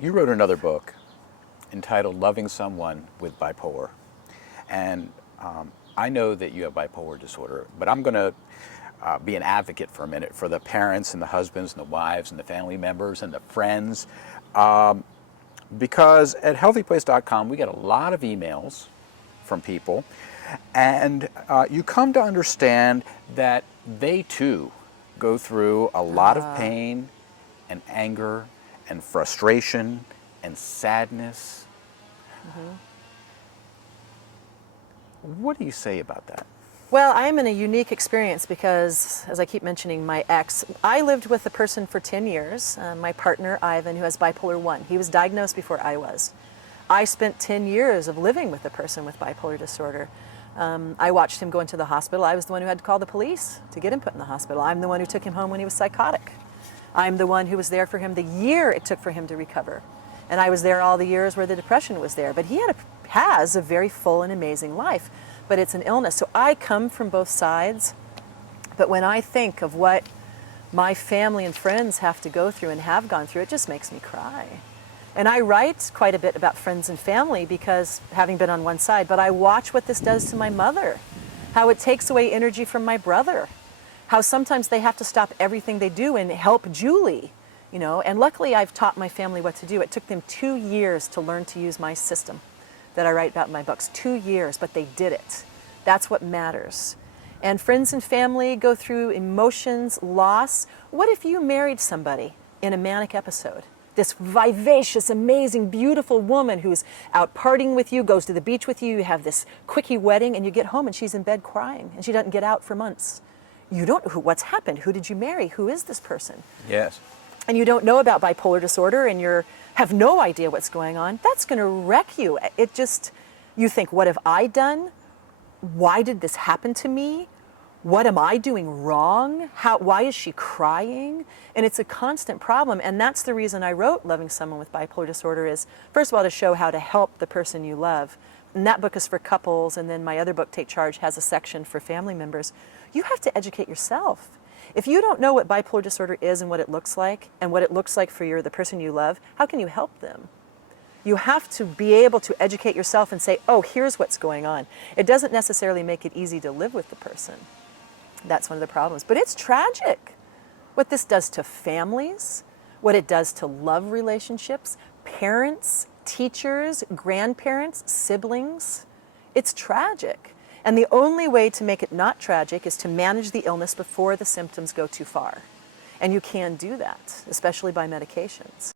You wrote another book entitled Loving Someone with Bipolar. And I know that you have bipolar disorder, but I'm going to be an advocate for a minute for the parents and the husbands and the wives and the family members and the friends. Because at HealthyPlace.com, we get a lot of emails from people, and you come to understand that they too go through a lot of pain and anger and frustration and sadness. What do you say about that? Well, I'm in a unique experience because, as I keep mentioning, my ex, I lived with the person for 10 years, my partner, Ivan, who has bipolar 1. He was diagnosed before I was. I spent 10 years of living with the person with bipolar disorder. I watched him go into the hospital. I was the one who had to call the police to get him put in the hospital. I'm the one who took him home when he was psychotic. I'm the one who was there for him the year it took for him to recover. And I was there all the years where the depression was there. But he has a very full and amazing life, but it's an illness. So I come from both sides. But when I think of what my family and friends have to go through and have gone through, it just makes me cry. And I write quite a bit about friends and family because having been on one side, but I watch what this does to my mother, how it takes away energy from my brother, how sometimes they have to stop everything they do and help Julie, and luckily I've taught my family what to do. It took them 2 years to learn to use my system that I write about in my books. 2 years, but they did it. That's what matters. And friends and family go through emotions, loss. What if you married somebody in a manic episode? This vivacious, amazing, beautiful woman who's out partying with you, goes to the beach with you, you have this quickie wedding, and you get home and she's in bed crying, and she doesn't get out for months. You don't know what's happened. Who did you marry? Who is this person? Yes. And you don't know about bipolar disorder, and you have no idea what's going on. That's going to wreck you. You think, what have I done? Why did this happen to me? What am I doing wrong? Why is she crying? And it's a constant problem. And that's the reason I wrote Loving Someone with Bipolar Disorder is, first of all, to show how to help the person you love. And that book is for couples. And then my other book, Take Charge, has a section for family members. You have to educate yourself. If you don't know what bipolar disorder is and what it looks like for the person you love, how can you help them? You have to be able to educate yourself and say, oh, here's what's going on. It doesn't necessarily make it easy to live with the person. That's one of the problems. But it's tragic what this does to families, what it does to love relationships, parents, teachers, grandparents, siblings. It's tragic. And the only way to make it not tragic is to manage the illness before the symptoms go too far. And you can do that, especially by medications.